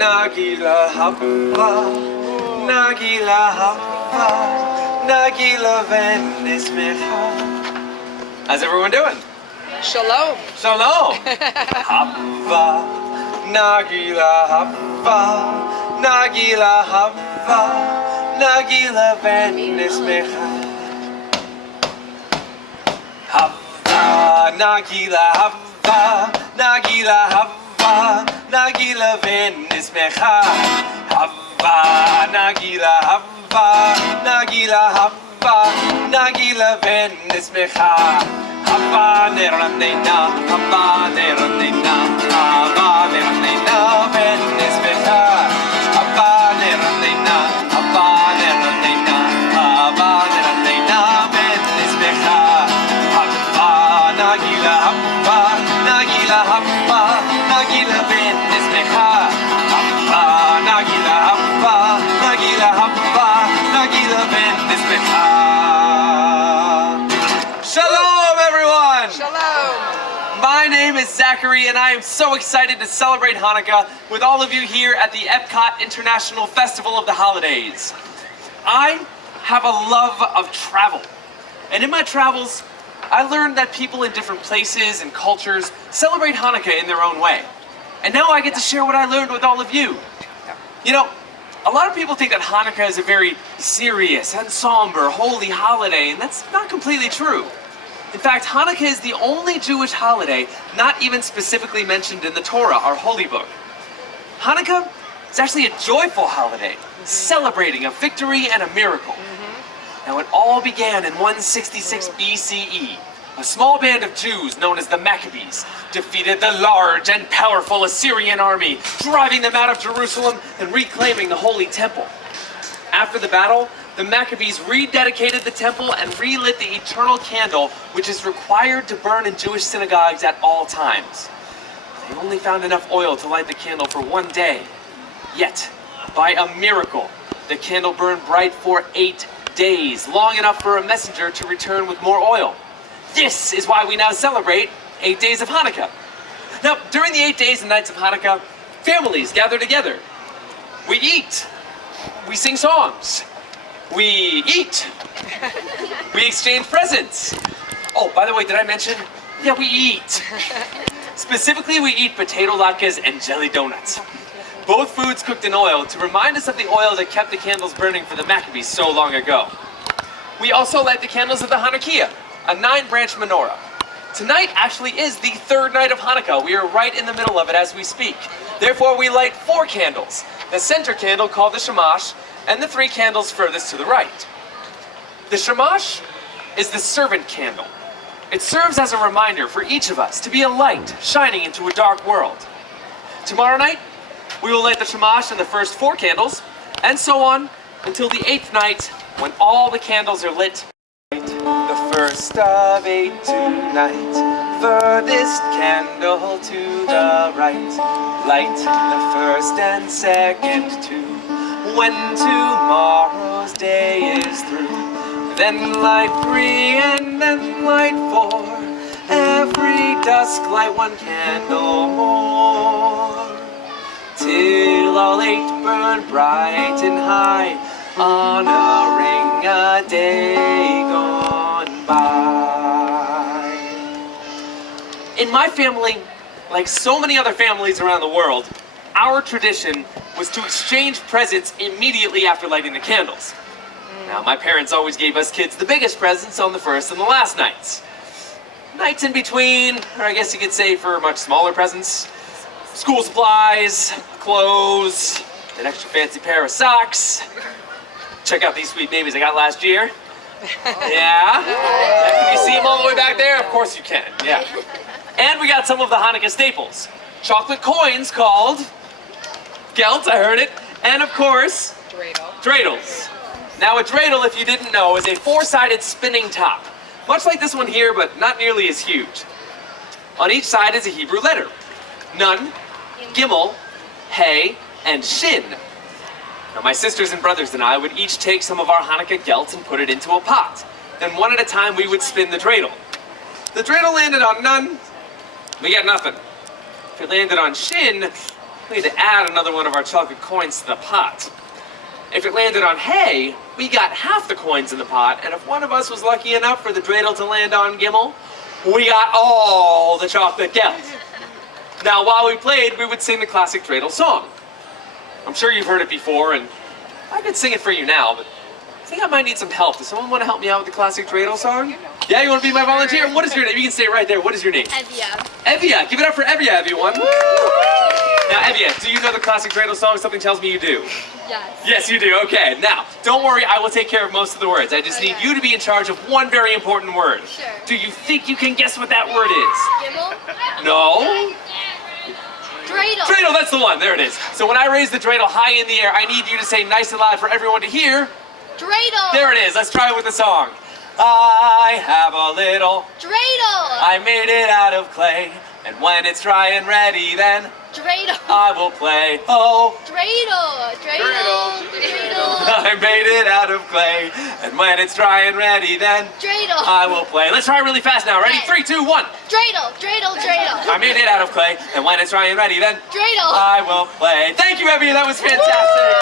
Nagila Hava, Nagila Hava, Nagila Venismecha. How's everyone doing? Shalom. Shalom. Hava, Nagila Hava, Nagila Hava, Nagila Venismecha. Hava, Nagila Hava, Nagila Hava, Nagila Venismecha. Hava, Nagila Hava, Nagila Hava, Nagila Venismecha. Hava neranena, Hava neranena, Hava neranena Venismecha. Hava neranena, Hava neranena, Hava neranena Venismecha. Hava Nagila Hava, Nagila Hava, Nagila Venismecha. Hava Nagila Hava, Nagila Hava, Nagila Venismecha. Shalom, everyone! Shalom. My name is Zachary, and I am so excited to celebrate Hanukkah with all of you here at the Epcot International Festival of the Holidays. I have a love of travel, and in my travels, I learned that people in different places and cultures celebrate Hanukkah in their own way. And now I get to share what I learned with all of you. You know, a lot of people think that Hanukkah is a very serious and somber, holy holiday, and that's not completely true. In fact, Hanukkah is the only Jewish holiday not even specifically mentioned in the Torah, our holy book. Hanukkah is actually a joyful holiday, celebrating a victory and a miracle. Now, it all began in 166 BCE. A small band of Jews known as the Maccabees defeated the large and powerful Assyrian army, driving them out of Jerusalem and reclaiming the Holy Temple. After the battle, the Maccabees rededicated the temple and relit the eternal candle, which is required to burn in Jewish synagogues at all times. They only found enough oil to light the candle for one day. Yet, by a miracle, the candle burned bright for 8 days, long enough for a messenger to return with more oil. This is why we now celebrate 8 days of Hanukkah. Now, during the 8 days and nights of Hanukkah, families gather together. We eat. We sing songs. We eat. We exchange presents. Oh, by the way, did I mention? Yeah, we eat. Specifically, we eat potato latkes and jelly donuts. Both foods cooked in oil to remind us of the oil that kept the candles burning for the Maccabees so long ago. We also light the candles of the Hanukkah, a 9-branch menorah. Tonight actually is the 3rd night of Hanukkah. We are right in the middle of it as we speak. Therefore, we light 4 candles. The center candle, called the shamash, and the 3 candles furthest to the right. The shamash is the servant candle. It serves as a reminder for each of us to be a light shining into a dark world. Tomorrow night, we will light the shamash and the first 4 candles, and so on until the 8th night, when all the candles are lit. The first of 8 tonight, furthest candle to the right. Light the first and second too, when tomorrow's day is through. Then light 3 and then light 4. Every dusk light 1 candle more, till all 8 burn bright and high, honoring a day gone by. In my family, like so many other families around the world, our tradition was to exchange presents immediately after lighting the candles. Now, my parents always gave us kids the biggest presents on the first and the last nights. Nights in between, or I guess you could say for much smaller presents, school supplies, clothes, an extra fancy pair of socks. Check out these sweet babies I got last year. Yeah? Can you see them all the way back there? Of course you can, yeah. And we got some of the Hanukkah staples. Chocolate coins called gelt, I heard it, and of course, dreidels. Now a dreidel, if you didn't know, is a 4-sided spinning top. Much like this one here, but not nearly as huge. On each side is a Hebrew letter. Nun, Gimel, Hey, and Shin. Now my sisters and brothers and I would each take some of our Hanukkah gelt and put it into a pot. Then one at a time we would spin the dreidel. The dreidel landed on Nun, we got nothing. If it landed on Shin, we need to add another one of our chocolate coins to the pot. If it landed on hay, we got half the coins in the pot, and if one of us was lucky enough for the dreidel to land on Gimel, we got all the chocolate gelt. Now, while we played, we would sing the classic dreidel song. I'm sure you've heard it before, and I could sing it for you now, but I think I might need some help. Does someone want to help me out with the classic dreidel song? Yeah, you want to be my volunteer? What is your name? You can stay right there. What is your name? Evia. Evia. Give it up for Evia, everyone. Now, Evia, do you know the classic dreidel song? Something tells me you do. Yes. Yes, you do. Okay. Now, don't worry. I will take care of most of the words. I just need you to be in charge of one very important word. Sure. Do you think you can guess what that word is? Gimel. No? Dreidel. Dreidel, that's the one. There it is. So when I raise the dreidel high in the air, I need you to say nice and loud for everyone to hear. Dreidel. There it is. Let's try it with the song. I have a little. Dreidel. I made it out of clay. And when it's dry and ready, then Dreidel. I will play. Oh, Dreidel. Dreidel. Dreidel. I made it out of clay. And when it's dry and ready, then Dreidel. I will play. Let's try really fast now. Ready? Okay. 3, 2, 1. Dreidel. Dreidel. Dreidel. I made it out of clay. And when it's dry and ready, then Dreidel. I will play. Thank you, Evie. That was fantastic.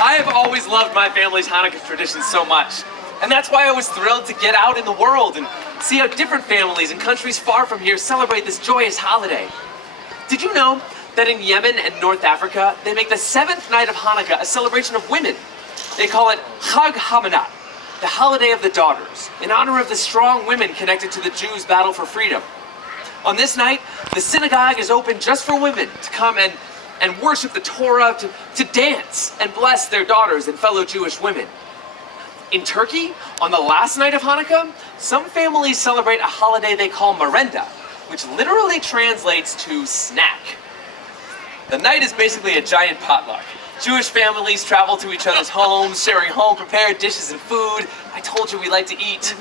I have always loved my family's Hanukkah traditions so much. And that's why I was thrilled to get out in the world and see how different families in countries far from here celebrate this joyous holiday. Did you know that in Yemen and North Africa, they make the 7th night of Hanukkah a celebration of women? They call it Chag HaManat, the holiday of the daughters, in honor of the strong women connected to the Jews' battle for freedom. On this night, the synagogue is open just for women to come and worship the Torah, to dance and bless their daughters and fellow Jewish women. In Turkey, on the last night of Hanukkah, some families celebrate a holiday they call merenda, which literally translates to snack. The night is basically a giant potluck. Jewish families travel to each other's homes, sharing home-prepared dishes and food. I told you we like to eat.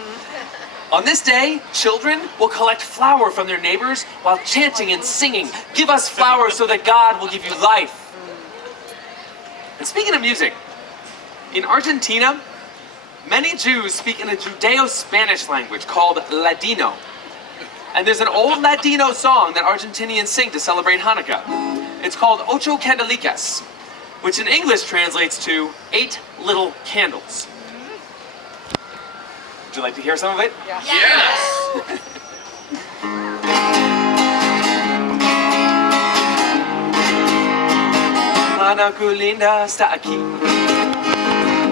On this day, children will collect flour from their neighbors while chanting and singing, "Give us flour so that God will give you life." And speaking of music, in Argentina, many Jews speak in a Judeo-Spanish language called Ladino. And there's an old Ladino song that Argentinians sing to celebrate Hanukkah. It's called Ocho Candelicas, which in English translates to 8 little candles. Would you like to hear some of it? Yes. Hanukkah linda está aquí.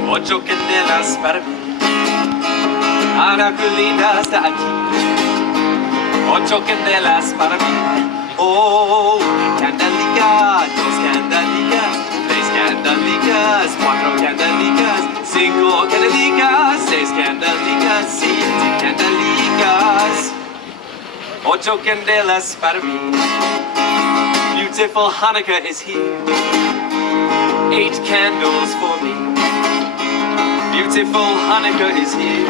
Ocho candelas para mí. Hanukkah linda está aquí. Ocho candelas para mí. Oh, una candelica, 2 candelicas, 3 candelicas, 4 candelicas, 5 candelicas, 6 candelicas, 7 candelicas. Ocho candelas para mí. Beautiful Hanukkah is here. 8 candles for me. Beautiful Hanukkah is here.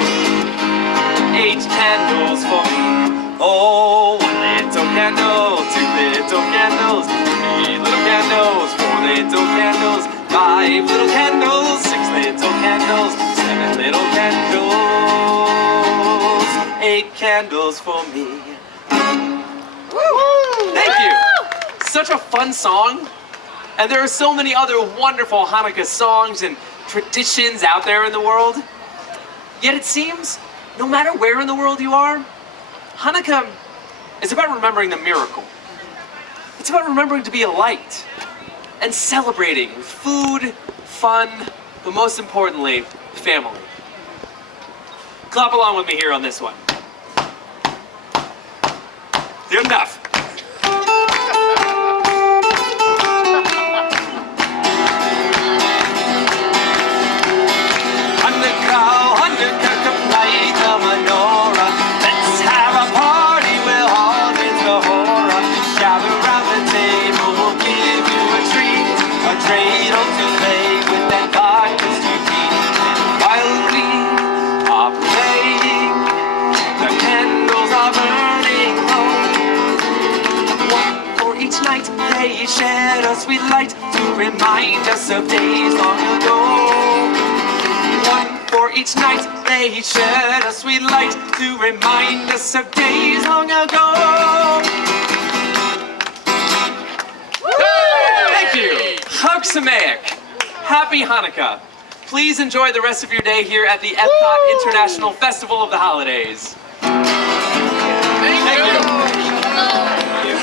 8 candles for me. Oh, 1 little candle, 2 little candles, 3 little candles, 4 little candles, 5 little candles, 6 little candles, 7 little candles, 8 candles for me. Thank you. Such a fun song. And there are so many other wonderful Hanukkah songs and traditions out there in the world. Yet it seems, no matter where in the world you are, Hanukkah is about remembering the miracle. It's about remembering to be a light and celebrating with food, fun, but most importantly, family. Clap along with me here on this one. Good enough. They shed a sweet light to remind us of days long ago. 1 for each night, they shed a sweet light to remind us of days long ago. Chag Sameach. Happy Hanukkah. Please enjoy the rest of your day here at the Epcot International Festival of the Holidays. Thank you. Shalom.